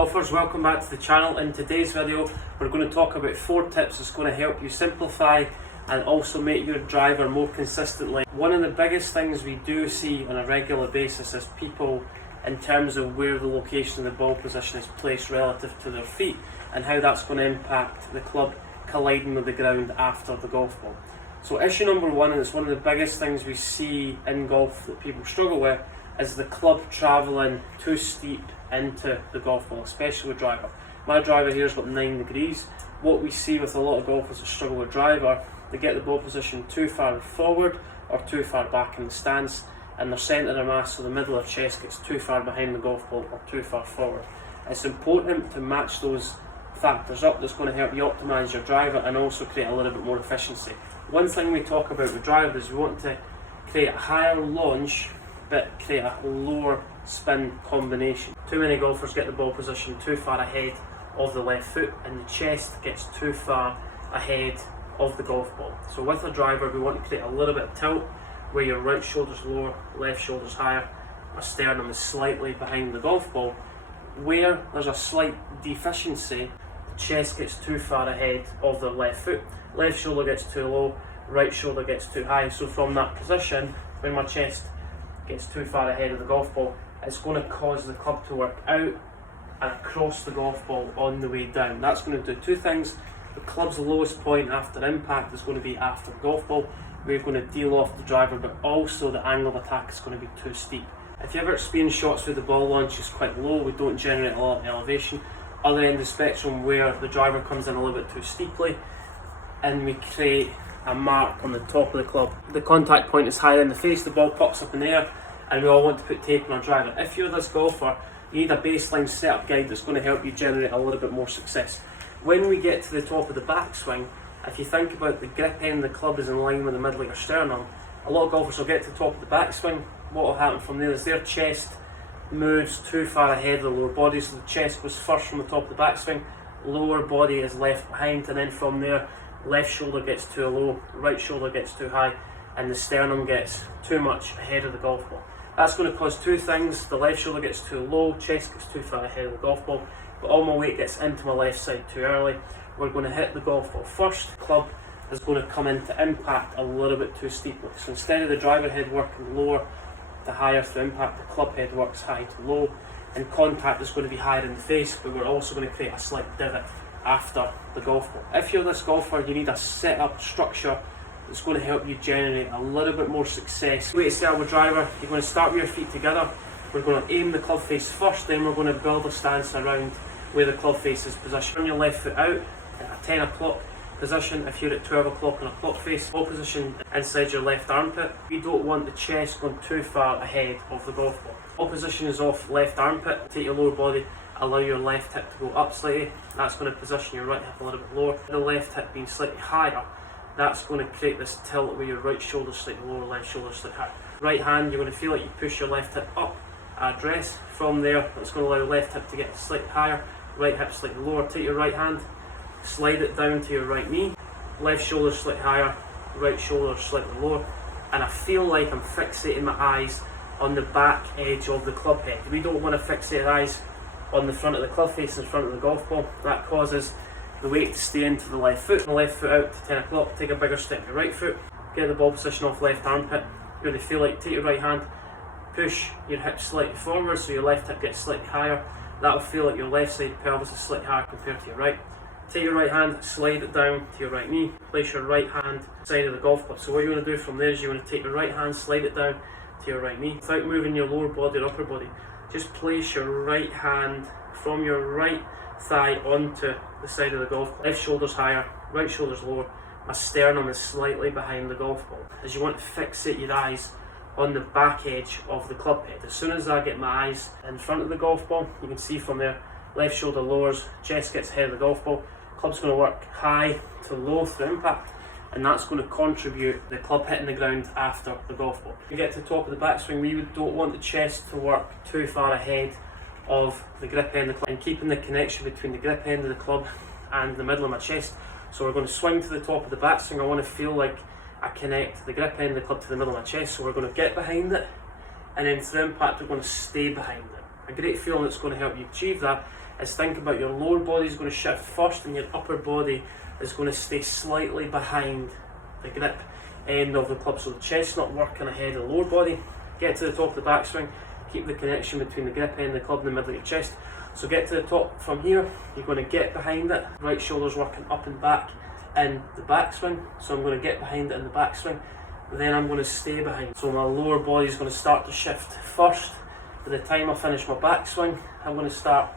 Golfers, welcome back to the channel. In today's video we're going to talk about 4 tips that's going to help you simplify and also make your driver more consistently. One of the biggest things we do see on a regular basis is people in terms of where the location of the ball position is placed relative to their feet and how that's going to impact the club colliding with the ground after the golf ball. So issue number 1, and it's one of the biggest things we see in golf that people struggle with, is the club travelling too steep into the golf ball, especially with driver. My driver here is about 9 degrees. What we see with a lot of golfers that struggle with driver, they get the ball position too far forward or too far back in the stance, and their centre of mass, so the middle of chest, gets too far behind the golf ball or too far forward. It's important to match those factors up. That's going to help you optimise your driver and also create a little bit more efficiency. One thing we talk about with driver is we want to create a higher launch but create a lower spin combination. Too many golfers get the ball position too far ahead of the left foot and the chest gets too far ahead of the golf ball. So with a driver we want to create a little bit of tilt where your right shoulder's lower, left shoulder's higher, a sternum is slightly behind the golf ball. Where there's a slight deficiency, the chest gets too far ahead of the left foot, left shoulder gets too low, right shoulder gets too high. So from that position, when my chest gets too far ahead of the golf ball, it's going to cause the club to work out and across the golf ball on the way down. That's going to do 2 things. The club's lowest point after impact is going to be after the golf ball. We're going to deal off the driver, but also the angle of attack is going to be too steep. If you ever experience shots where the ball launch is quite low, we don't generate a lot of elevation. Other end of the spectrum where the driver comes in a little bit too steeply and we create a mark on the top of the club. The contact point is higher in the face, the ball pops up in the air, and we all want to put tape on our driver. If you're this golfer, you need a baseline setup guide that's going to help you generate a little bit more success. When we get to the top of the backswing, if you think about the grip end of the club is in line with the middle of your sternum, a lot of golfers will get to the top of the backswing. What will happen from there is their chest moves too far ahead of the lower body, so the chest goes first from the top of the backswing, lower body is left behind, and then from there left shoulder gets too low, right shoulder gets too high, and the sternum gets too much ahead of the golf ball. That's going to cause 2 things. The left shoulder gets too low, chest gets too far ahead of the golf ball, but all my weight gets into my left side too early. We're going to hit the golf ball first. The club is going to come into impact a little bit too steeply. So instead of the driver head working lower to higher to impact, the club head works high to low, and contact is going to be higher in the face, but we're also going to create a slight divot after the golf ball. If you're this golfer, you need a setup structure that's going to help you generate a little bit more success. The way to set up a driver, you're going to start with your feet together. We're going to aim the club face first, then we're going to build a stance around where the club face is positioned. Turn your left foot out at a 10 o'clock position. If you're at 12 o'clock on a clock face, ball position inside your left armpit. You don't want the chest going too far ahead of the golf ball. Ball position is off left armpit. Take your lower body, allow your left hip to go up slightly. That's going to position your right hip a little bit lower. The left hip being slightly higher, that's going to create this tilt where your right shoulder slightly lower, left shoulder slightly higher. Right hand, you're going to feel like you push your left hip up at address. From there, that's going to allow your left hip to get slightly higher, right hip slightly lower. Take your right hand, slide it down to your right knee, left shoulder slightly higher, right shoulder slightly lower, and I feel like I'm fixating my eyes on the back edge of the club head. We don't want to fixate our eyes on the front of the club face in front of the golf ball. That causes the weight to stay into the left foot. The left foot out to 10 o'clock, take a bigger step to your right foot, get the ball position off left armpit. You're going to feel like, take your right hand, push your hip slightly forward so your left hip gets slightly higher. That'll feel like your left side pelvis is slightly higher compared to your right. Take your right hand, slide it down to your right knee, place your right hand side of the golf club. So what you want to do from there is you want to take your right hand, slide it down to your right knee without moving your lower body or upper body. Just place your right hand from your right thigh onto the side of the golf ball. Left shoulder's higher, right shoulder's lower. My sternum is slightly behind the golf ball. As you want to fixate your eyes on the back edge of the club head. As soon as I get my eyes in front of the golf ball, you can see from there, left shoulder lowers, chest gets ahead of the golf ball. Club's going to work high to low through impact, and that's going to contribute the club hitting the ground after the golf ball. To get to the top of the backswing, we don't want the chest to work too far ahead of the grip end of the club, and keeping the connection between the grip end of the club and the middle of my chest. So we're going to swing to the top of the backswing. I want to feel like I connect the grip end of the club to the middle of my chest. So we're going to get behind it, and then through impact we're going to stay behind it. A great feeling that's going to help you achieve that is think about your lower body is going to shift first and your upper body is going to stay slightly behind the grip end of the club. So the chest's not working ahead of the lower body. Get to the top of the backswing, keep the connection between the grip end of the club and the middle of your chest. So get to the top from here, you're going to get behind it, right shoulder's working up and back in the backswing. So I'm going to get behind it in the backswing, then I'm going to stay behind. So my lower body is going to start to shift first. By the time I finish my backswing, I'm going to start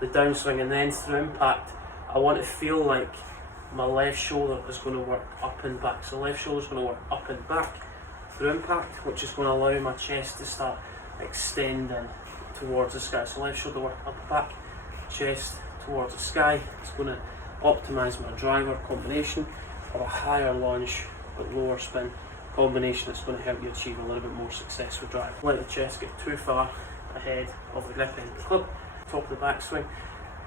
the downswing, and then through impact, I want to feel like my left shoulder is going to work up and back. So left shoulder is going to work up and back through impact, which is going to allow my chest to start extending towards the sky. So left shoulder work up and back, chest towards the sky. It's going to optimise my driver combination of a higher lunge but lower spin combination. That's going to help you achieve a little bit more success with driving. Let the chest get too far ahead of the grip end of the club. Top of the backswing,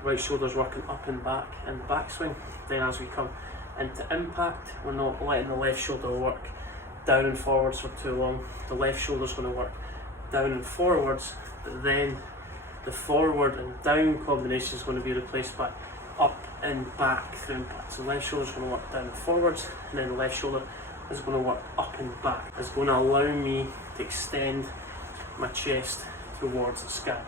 right shoulder's working up and back in the backswing. Then as we come into impact, we're not letting the left shoulder work down and forwards for too long. The left shoulder's going to work down and forwards, but then the forward and down combination is going to be replaced by up and back through impact. So left shoulder's going to work down and forwards, and then the left shoulder is going to work up and back. It's going to allow me to extend my chest towards the sky.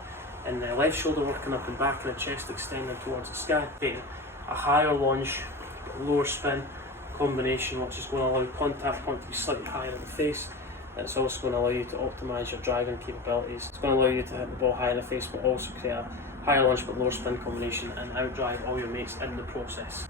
And the left shoulder working up and back and the chest extending towards the sky. Getting a higher lunge, lower spin combination, which is going to allow contact point to be slightly higher in the face. And it's also going to allow you to optimise your driving capabilities. It's going to allow you to hit the ball high in the face, but also create a higher lunge but lower spin combination and outdrive all your mates in the process.